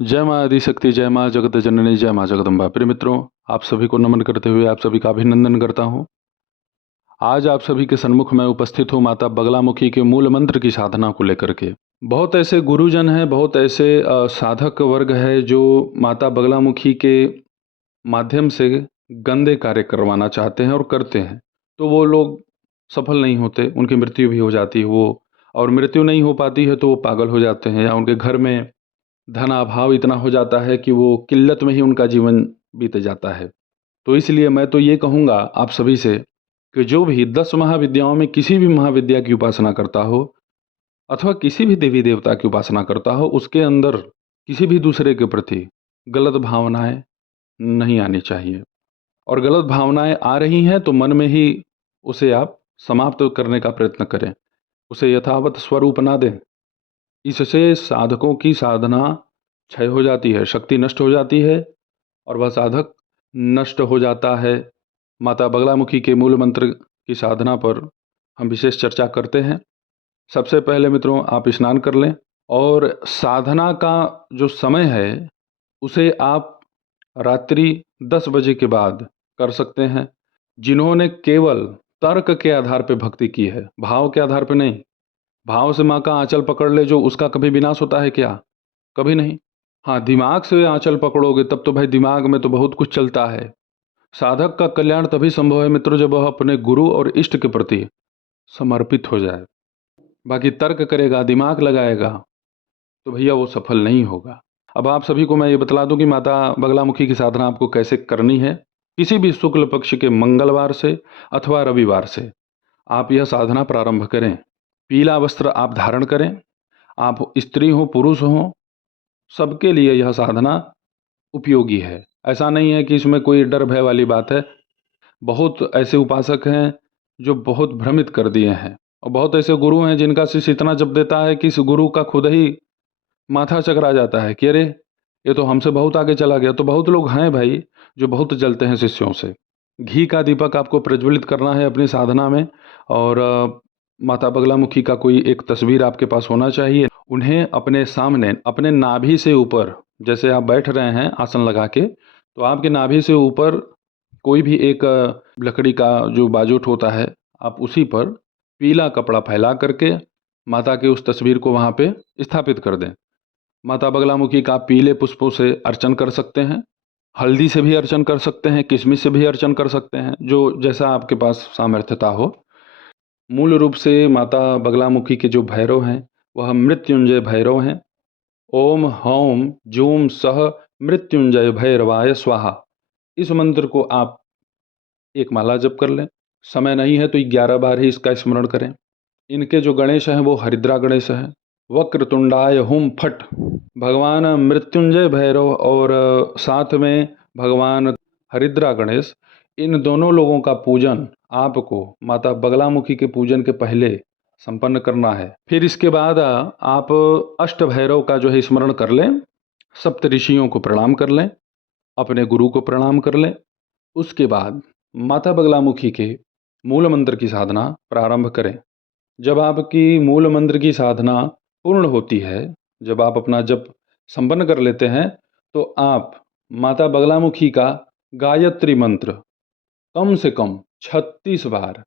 जय माँ आदिशक्ति, जय माँ जगत जननी, जय माँ जगदम्बा। प्रिय मित्रों, आप सभी को नमन करते हुए आप सभी का अभिनंदन करता हूँ। आज आप सभी के सन्मुख में उपस्थित हूँ माता बगलामुखी के मूल मंत्र की साधना को लेकर के। बहुत ऐसे गुरुजन हैं, बहुत ऐसे साधक वर्ग है जो माता बगलामुखी के माध्यम से गंदे कार्य करवाना चाहते हैं और करते हैं, तो वो लोग सफल नहीं होते, उनकी मृत्यु भी हो जाती है। वो और मृत्यु नहीं हो पाती है तो वो पागल हो जाते हैं, या उनके घर में धन अभाव इतना हो जाता है कि वो किल्लत में ही उनका जीवन बीत जाता है। तो इसलिए मैं तो ये कहूँगा आप सभी से कि जो भी 10 महाविद्याओं में किसी भी महाविद्या की उपासना करता हो अथवा किसी भी देवी देवता की उपासना करता हो, उसके अंदर किसी भी दूसरे के प्रति गलत भावनाएं नहीं आनी चाहिए। और गलत भावनाएं आ रही हैं तो मन में ही उसे आप समाप्त करने का प्रयत्न करें, उसे यथावत स्वरूप ना दें। इससे साधकों की साधना क्षय हो जाती है, शक्ति नष्ट हो जाती है और वह साधक नष्ट हो जाता है। माता बगलामुखी के मूल मंत्र की साधना पर हम विशेष चर्चा करते हैं। सबसे पहले मित्रों, आप स्नान कर लें और साधना का जो समय है उसे आप रात्रि 10 बजे के बाद कर सकते हैं। जिन्होंने केवल तर्क के आधार पर भक्ति की है, भाव के आधार पर नहीं, भाव से माँ का आंचल पकड़ ले जो, उसका कभी विनाश होता है क्या? कभी नहीं। हाँ, दिमाग से आंचल पकड़ोगे तब तो भाई दिमाग में तो बहुत कुछ चलता है। साधक का कल्याण तभी संभव है मित्रों जब वह अपने गुरु और इष्ट के प्रति समर्पित हो जाए। बाकी तर्क करेगा, दिमाग लगाएगा, तो भैया वो सफल नहीं होगा। अब आप सभी को मैं ये बतला दूं कि माता बगलामुखी की साधना आपको कैसे करनी है। किसी भी शुक्ल पक्ष के मंगलवार से अथवा रविवार से आप यह साधना प्रारंभ करें। पीला वस्त्र आप धारण करें, आप स्त्री हो पुरुष हो, सबके लिए यह साधना उपयोगी है। ऐसा नहीं है कि इसमें कोई डर भय वाली बात है। बहुत ऐसे उपासक हैं जो बहुत भ्रमित कर दिए हैं, और बहुत ऐसे गुरु हैं जिनका शिष्य इतना जप देता है कि इस गुरु का खुद ही माथा चकरा जाता है कि अरे ये तो हमसे बहुत आगे चला गया। तो बहुत लोग हैं भाई जो बहुत जलते हैं शिष्यों से। घी का दीपक आपको प्रज्वलित करना है अपनी साधना में, और माता बगलामुखी का कोई एक तस्वीर आपके पास होना चाहिए। उन्हें अपने सामने अपने नाभि से ऊपर, जैसे आप बैठ रहे हैं आसन लगा के, तो आपके नाभि से ऊपर कोई भी एक लकड़ी का जो बाजुट होता है, आप उसी पर पीला कपड़ा फैला करके माता के उस तस्वीर को वहाँ पे स्थापित कर दें। माता बगलामुखी का पीले पुष्पों से अर्चन कर सकते हैं, हल्दी से भी अर्चन कर सकते हैं, किशमिश से भी अर्चन कर सकते हैं, जो जैसा आपके पास सामर्थ्यता हो। मूल रूप से माता बगलामुखी के जो भैरव हैं वह मृत्युंजय भैरव हैं। ओम हौम जूम सह मृत्युंजय भैरवाय स्वाहा, इस मंत्र को आप एक माला जप कर लें। समय नहीं है तो 11 बार ही इसका स्मरण करें। इनके जो गणेश हैं वो हरिद्रा गणेश हैं। वक्रतुंडाय हुम फट भगवान मृत्युंजय भैरव और साथ में भगवान हरिद्रा गणेश, इन दोनों लोगों का पूजन आपको माता बगलामुखी के पूजन के पहले संपन्न करना है। फिर इसके बाद आप अष्ट भैरव का जो है स्मरण कर लें, सप्त ऋषियों को प्रणाम कर लें, अपने गुरु को प्रणाम कर लें। उसके बाद माता बगलामुखी के मूल मंत्र की साधना प्रारंभ करें। जब आपकी मूल मंत्र की साधना पूर्ण होती है, जब आप अपना जप संपन्न कर लेते हैं, तो आप माता बगलामुखी का गायत्री मंत्र कम से कम 36 बार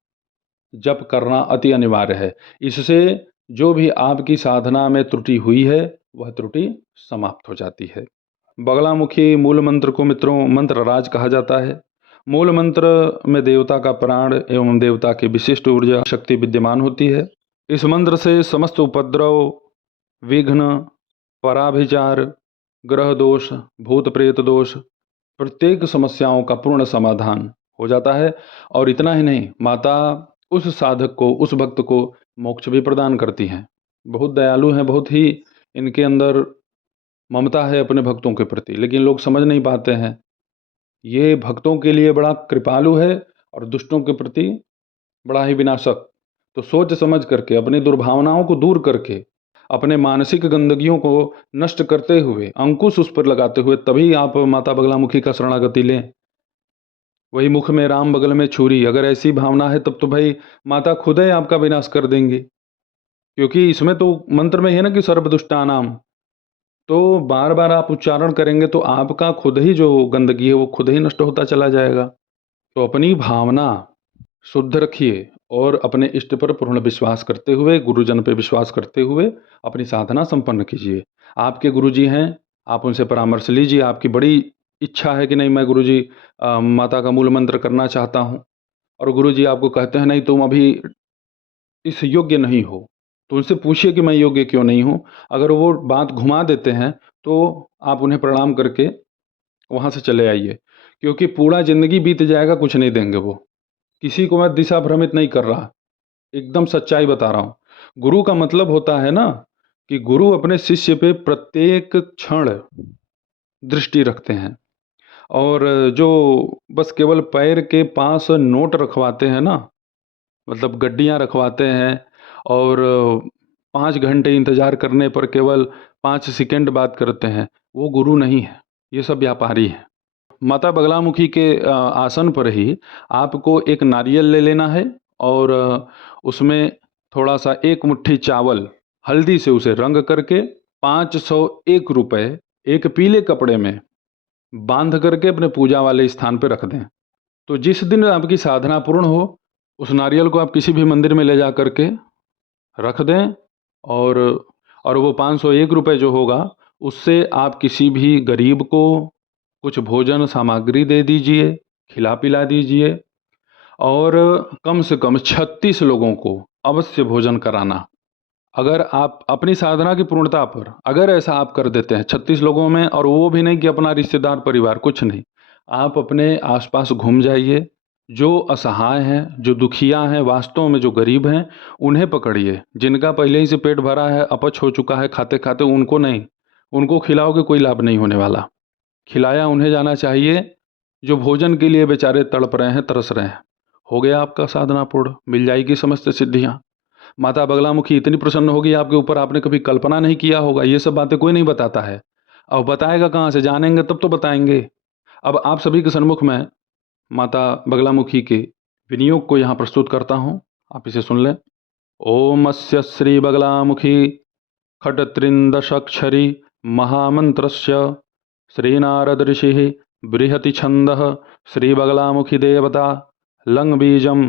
जप करना अति अनिवार्य है। इससे जो भी आपकी साधना में त्रुटि हुई है वह त्रुटि समाप्त हो जाती है। बगलामुखी मूल मंत्र को मित्रों मंत्र राज कहा जाता है। मूल मंत्र में देवता का प्राण एवं देवता की विशिष्ट ऊर्जा शक्ति विद्यमान होती है। इस मंत्र से समस्त उपद्रव, विघ्न, पराभिचार, ग्रह दोष, भूत प्रेत दोष, प्रत्येक समस्याओं का पूर्ण समाधान हो जाता है। और इतना ही नहीं, माता उस साधक को, उस भक्त को मोक्ष भी प्रदान करती हैं। बहुत दयालु हैं, बहुत ही इनके अंदर ममता है अपने भक्तों के प्रति, लेकिन लोग समझ नहीं पाते हैं। ये भक्तों के लिए बड़ा कृपालु है और दुष्टों के प्रति बड़ा ही विनाशक। तो सोच समझ करके, अपनी दुर्भावनाओं को दूर करके, अपने मानसिक गंदगियों को नष्ट करते हुए, अंकुश उस पर लगाते हुए, तभी आप माता बगलामुखी का शरणागति लें। वही मुख में राम बगल में छुरी, अगर ऐसी भावना है तब तो भाई माता खुद ही आपका विनाश कर देंगी। क्योंकि इसमें तो मंत्र में है ना कि सर्वदुष्टानाम, तो बार बार आप उच्चारण करेंगे तो आपका खुद ही जो गंदगी है वो खुद ही नष्ट होता चला जाएगा। तो अपनी भावना शुद्ध रखिए और अपने इष्ट पर पूर्ण विश्वास करते हुए, गुरुजन पे विश्वास करते हुए अपनी साधना संपन्न कीजिए। आपके गुरुजी हैं, आप उनसे परामर्श लीजिए। आपकी बड़ी इच्छा है कि नहीं, मैं गुरुजी माता का मूल मंत्र करना चाहता हूँ, और गुरुजी आपको कहते हैं नहीं तुम अभी इस योग्य नहीं हो, तो उनसे पूछिए कि मैं योग्य क्यों नहीं हूँ। अगर वो बात घुमा देते हैं तो आप उन्हें प्रणाम करके वहाँ से चले आइए, क्योंकि पूरा ज़िंदगी बीत जाएगा, कुछ नहीं देंगे वो। किसी को मैं दिशा भ्रमित नहीं कर रहा, एकदम सच्चाई बता रहा हूँ। गुरु का मतलब होता है ना कि गुरु अपने शिष्य पे प्रत्येक क्षण दृष्टि रखते हैं, और जो बस केवल पैर के पास नोट रखवाते हैं ना, मतलब गड्डियाँ रखवाते हैं, और 5 घंटे इंतज़ार करने पर केवल 5 सेकंड बात करते हैं, वो गुरु नहीं है, ये सब व्यापारी हैं। माता बगलामुखी के आसन पर ही आपको एक नारियल ले लेना है, और उसमें थोड़ा-सा 1 मुट्ठी चावल हल्दी से उसे रंग करके 501 रुपए एक पीले कपड़े में बांध करके अपने पूजा वाले स्थान पे रख दें। तो जिस दिन आपकी साधना पूर्ण हो, उस नारियल को आप किसी भी मंदिर में ले जा कर के रख दें, और वो 501 रुपए जो होगा, उससे आप किसी भी गरीब को कुछ भोजन सामग्री दे दीजिए, खिला-पिला दीजिए, और कम से कम 36 लोगों को अवश्य भोजन कराना। अगर आप अपनी साधना की पूर्णता पर अगर ऐसा आप कर देते हैं 36 लोगों में, और वो भी नहीं कि अपना रिश्तेदार परिवार, कुछ नहीं, आप अपने आसपास घूम जाइए, जो असहाय हैं, जो दुखिया हैं, वास्तव में जो गरीब हैं, उन्हें पकड़िए। जिनका पहले ही से पेट भरा है, अपच हो चुका है खाते खाते, उनको नहीं, उनको खिलाओगे कोई लाभ नहीं होने वाला। खिलाया उन्हें जाना चाहिए जो भोजन के लिए बेचारे तड़प रहे हैं, तरस रहे हैं। हो गया आपका साधना पूर्ण, मिल जाएगी समस्त सिद्धियाँ। माता बगलामुखी इतनी प्रसन्न होगी आपके ऊपर, आपने कभी कल्पना नहीं किया होगा। ये सब बातें कोई नहीं बताता है, अब बताएगा कहाँ से, जानेंगे तब तो बताएंगे। अब आप सभी के सन्मुख में माता बगलामुखी के विनियोग को यहाँ प्रस्तुत करता हूँ, आप इसे सुन लें। ओम अस्य श्री बगलामुखी खटत्रिंदशक्षरी महामंत्रस्य श्रीनारद ऋषि बृहति छंद श्री बगलामुखी देवता लंग बीजम।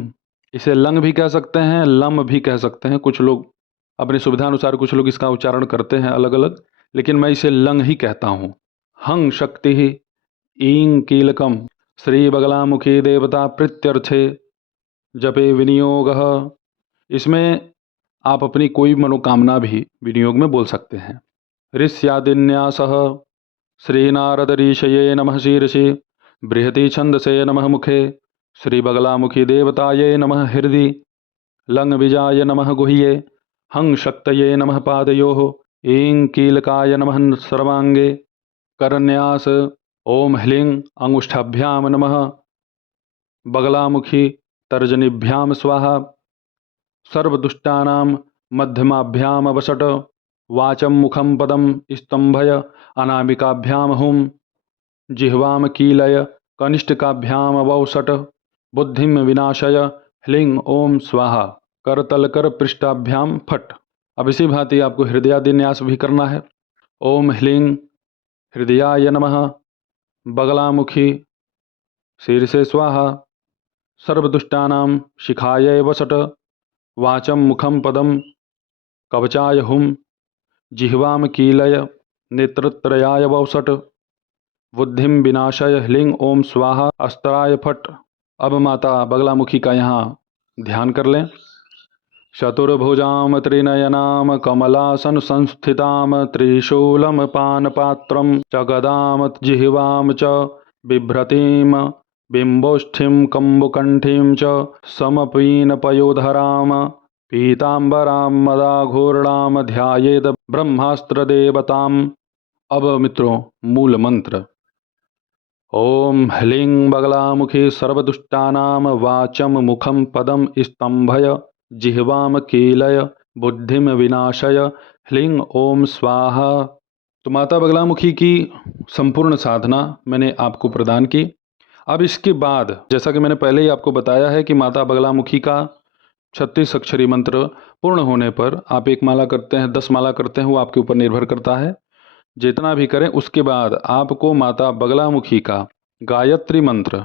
इसे लंग भी कह सकते हैं, लम भी कह सकते हैं, कुछ लोग अपनी सुविधा अनुसार कुछ लोग इसका उच्चारण करते हैं अलग अलग, लेकिन मैं इसे लंग ही कहता हूँ। हंग शक्ति ईं कीलकम श्री बगलामुखी देवता प्रीत्यर्थे जपे विनियोग। इसमें आप अपनी कोई मनोकामना भी विनियोग में बोल सकते हैं। ऋष्यादिन्यासः श्रीनारद ऋषये नमः शीर्षे बृहति छंदसे नमः मुखे श्री बगलामुखी देवताये नमः हृदि लंग बीजाय नमः गुह्ये हंग शक्तये नमः पादयोः ऐं कीलकाय नमः सर्वांगे। करन्यास ओम ह्लीं अंगुष्ठाभ्याम नमः बगलामुखी तर्जनीभ्याम स्वाहा सर्वदुष्टानां मध्यमाभ्याम वसट वाचं मुखं पदं स्तंभय अनामिकाभ्याम हुं जिह्वाम कीलय कनिष्ठिकाभ्याम वौसट बुद्धिं विनाशय ह्लीं ओम स्वाहा करतल कर पृष्ठाभ्याम फट। अब इसी भांति आपको हृदयादिन्यास भी करना है। ओम ह्लीं हृदयाय नमः बगलामुखी शीर्षे स्वाहा सर्वदुष्टानां शिखायै वसट वाचं मुखं पदं कवचाय हुं जिह्वाम कीलय नेत्रत्रयाय वौसट बुद्धिं विनाशय ह्लीं ओम स्वाहा अस्त्राय फट। अब माता बगलामुखी का यहाँ ध्यान कर लें। चतुर्भुजां त्रिनयनां कमलासन संस्थितां त्रिशूलं पानपात्रं च गदां जिह्वां च बिभ्रतीं बिम्बोष्ठीं कम्बुकण्ठीं च समपीनपयोधरां पीताम्बरां मदाघूर्णां ध्यायेद ब्रह्मास्त्रदेवताम्। अब मित्रों मूल मंत्र। ओम ह्लीं बगलामुखी सर्वदुष्टानां वाचं मुखं पदं स्तंभय जिह्वाम कीलय बुद्धिं विनाशय ह्लीं ओम स्वाहा। तो माता बगलामुखी की संपूर्ण साधना मैंने आपको प्रदान की। अब इसके बाद जैसा कि मैंने पहले ही आपको बताया है कि माता बगलामुखी का 36 अक्षरी मंत्र पूर्ण होने पर आप 1 माला करते हैं, 10 माला करते हैं, वो आपके ऊपर निर्भर करता है। जितना भी करें उसके बाद आपको माता बगलामुखी का गायत्री मंत्र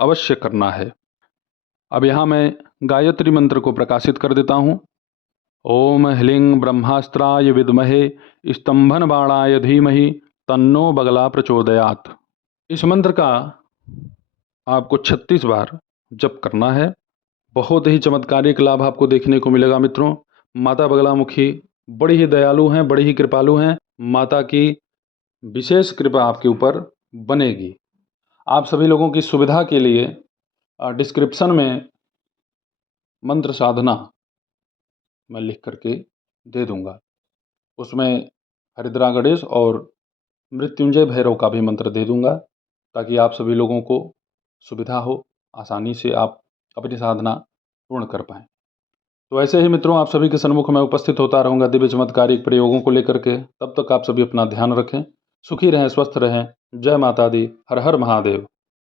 अवश्य करना है। अब यहाँ मैं गायत्री मंत्र को प्रकाशित कर देता हूँ। ओम ह्लीं ब्रह्मास्त्राय विद्महे स्तंभन बाणाय धीमहि तन्नो बगला प्रचोदयात्। इस मंत्र का आपको 36 बार जप करना है। बहुत ही चमत्कारिक लाभ आपको देखने को मिलेगा मित्रों। माता बगलामुखी बड़ी ही दयालु हैं, बड़ी ही कृपालु हैं। माता की विशेष कृपा आपके ऊपर बनेगी। आप सभी लोगों की सुविधा के लिए डिस्क्रिप्शन में मंत्र साधना मैं लिख करके दे दूंगा। उसमें हरिद्रा गणेश और मृत्युंजय भैरव का भी मंत्र दे दूंगा, ताकि आप सभी लोगों को सुविधा हो, आसानी से आप अपनी साधना पूर्ण कर पाएँ। तो ऐसे ही मित्रों आप सभी के सन्मुख मैं उपस्थित होता रहूँगा दिव्य चमत्कारिक प्रयोगों को लेकर के। तब तक आप सभी अपना ध्यान रखें, सुखी रहें, स्वस्थ रहें। जय माता दी। हर हर महादेव।